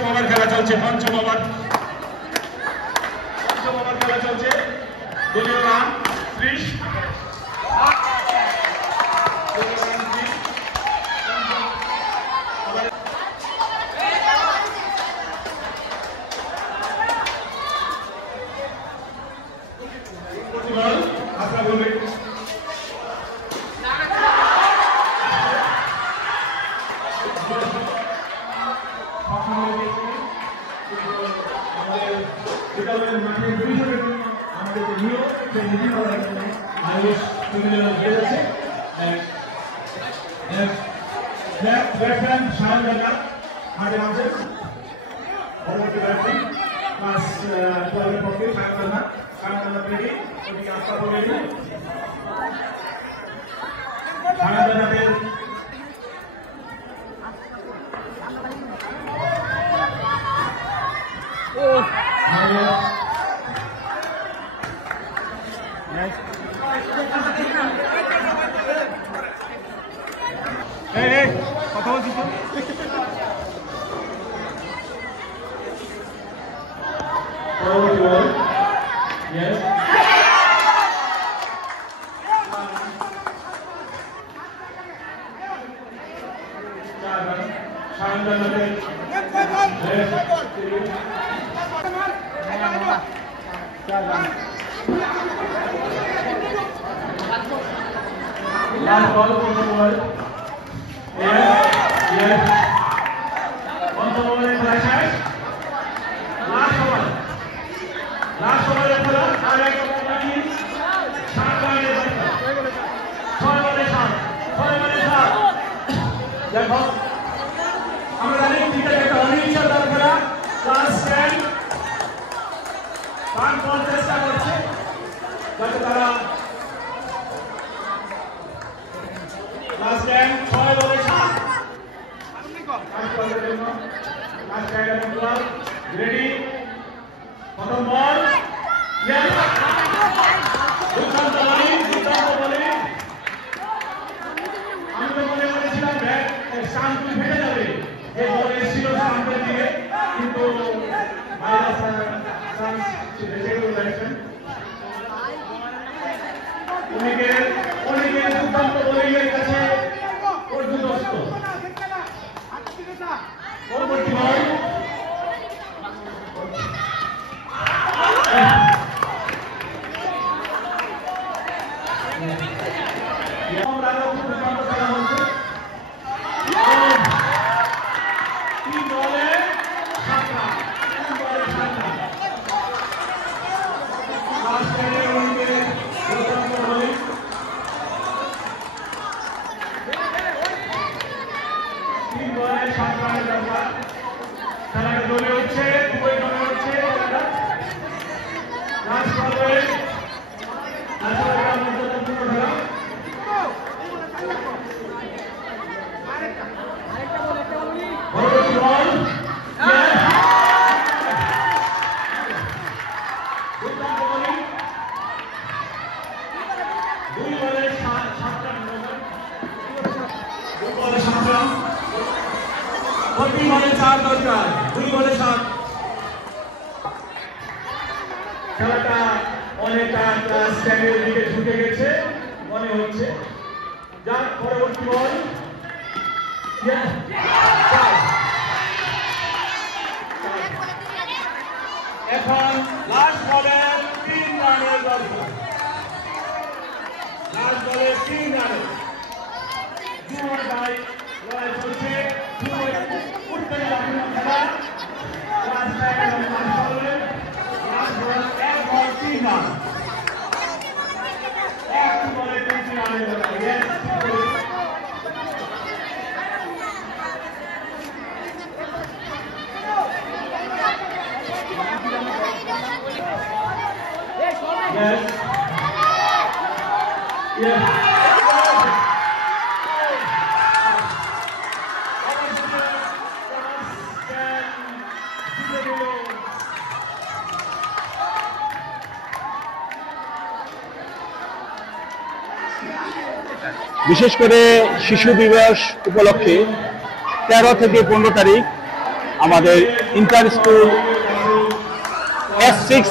পঞ্চম ওভার খেলা চলছে দলীয় রান 30 কথা বলছি তো last ball over. Yes. One over in flash out. Last over in flash. I like to shot line is देखो हम रनिंग क्रिकेट একটা অনিশ্চিত দল খেলা ক্লাস 10 রান করার চেষ্টা করছে যাতে তারা ক্লাস 10 6 বলে 7 ক্লাস 10 এর বল রেডি প্রথম বল ইয়েস দুর্দান্ত বোলিং আমি তো মনে করেছিলাম ব্যাট শান্তু ফেটে যাবে যে বল এসেছিল শান্তের দিকে কিন্তু ভাইরাস চান্স রেখে দিয়েছেন অনেকে দুর্দান্ত বোলিংয়ের কাছে পর্যদস্ত পরবর্তী বল খেলাটা অনেকটা স্ট্যান্ডের দিকে ঝুঁকে গেছে মনে হচ্ছে যার পরবর্তী বল এখন লাস্ট বলে 3 রানের দরকার লাস্ট বলে 3 রানের দুবার ভাই লড়াই চলছে উঠতে যাবে খেলা লাস্ট টাইম বলে লাস্ট বল এক বল 3 রান এক বলে 3 রানের দরকার ইয়েস Yes. Yes. বিশেষ করে শিশু দিবস উপলক্ষে 13 থেকে 15 তারিখ আমাদের inter school S6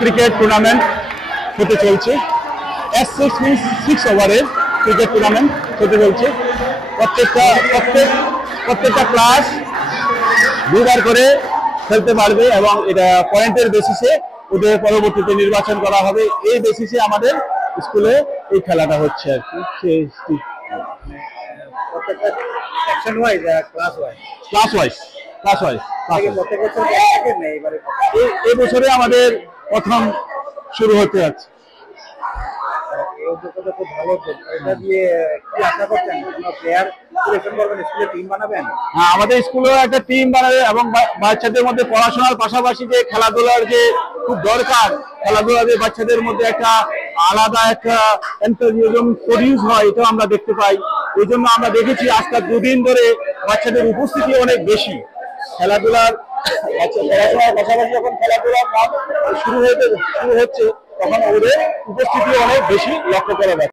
cricket tournament হতে চলছে। S6 মিনস 6 ওভারের ক্রিকেট টুর্নামেন্ট হতে চলছে। প্রত্যেকটা ক্লাস 2বার করে খেলতে পারবে এবং এটা পয়েন্টের বেসিসে ওদের পরবর্তীতে নির্বাচন করা হবে। এই বেসিসে আমাদের স্কুলে এই খেলাটা হচ্ছে আর কি। ক্লাস ওয়াইজ এই বছরে আমাদের প্রথম শুরু হতে যাচ্ছে। হ্যাঁ, আমাদের স্কুলেও একটা টিম বানাবে এবং বাচ্চাদের মধ্যে পড়াশোনার পাশাপাশি যে খেলাধুলার যে খুব দরকার, খেলাধুলা যে বাচ্চাদের মধ্যে একটা আলাদা একটা এনথুজিয়াজম প্রডিউস হয়, এটা আমরা দেখতে পাই। এই জন্য আমরা দেখেছি আজকাল 2 দিন ধরে বাচ্চাদের উপস্থিতি অনেক বেশি খেলাধুলার। পড়াশোনার পাশাপাশি যখন খেলাধুলা শুরু হচ্ছে তখন ওদের উপস্থিতি অনেক বেশি লক্ষ্য করা যাচ্ছে।